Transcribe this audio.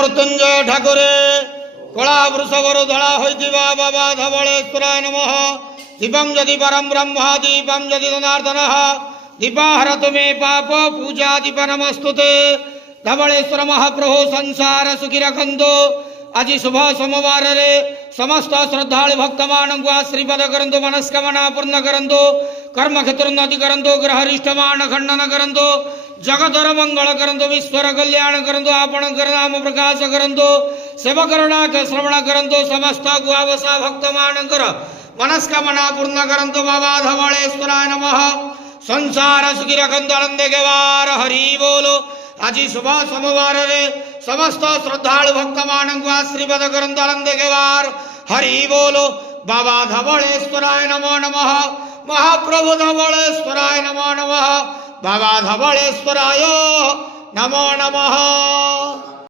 मृत्युंजय ठाकुरे कला वृषभर धड़ा होइतिबा बाबा धवलेश्वराय नमः। दीपं यदि परम ब्रह्म दीपं यदि जनार्दनः दीपाहरतु मे पाप पूजा दीप नमस्तुते। धवलेश्वर महाप्रभु संसार सुखी रखंतु। आज शुभ सोमवार रे समस्त श्रद्धालु भक्त मान आशीर्वाद करंतु मनस्कामना पूर्ण करंतु कर्म क्षेत्र उन्नति करंतु ग्रहरिष्ठ मान खंडन करंतु जगतर मंगल करंतु विश्वर कल्याण करंतु आपण नाम प्रकाश करंतु सेवकरणा के श्रवण करंतु समस्त गुआवसा भक्त मानकर मनस्कामना पूर्ण करंतु। बाबा धवलेश्वराय नमः। संसार सुखी रखंतु आनंद के वार हरि बोलो। आज शुभ सोमवार रे समस्त श्रद्धालु भक्त मान आशीर्वाद करंतु आनंद के वार हरि बोलो। बाबा धवलेश्वराय नमो नमः। महाप्रभु धवलेश्वराय नमो नमः। बाबा धवलेश्वराय नमो नमः।